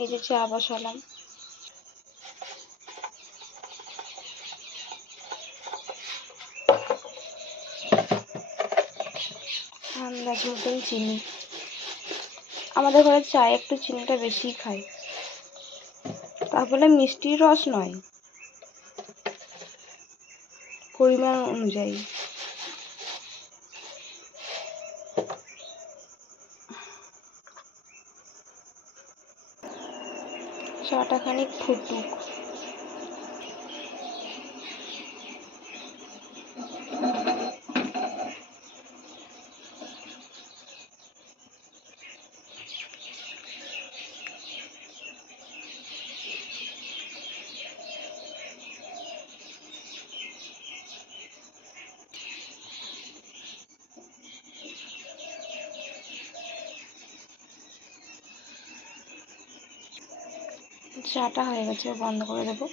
এই যে চা বসালাম। আন্দাজ মতন চিনি, আমাদের ঘরে চায়ে একটু চিনিটা বেশি খায়, তা বলে মিষ্টির রস নয়, পরিমাণ অনুযায়ী। চাটা খানিক ফুটুক। চাটা হয়ে গেছে, বন্ধ করে দেবো।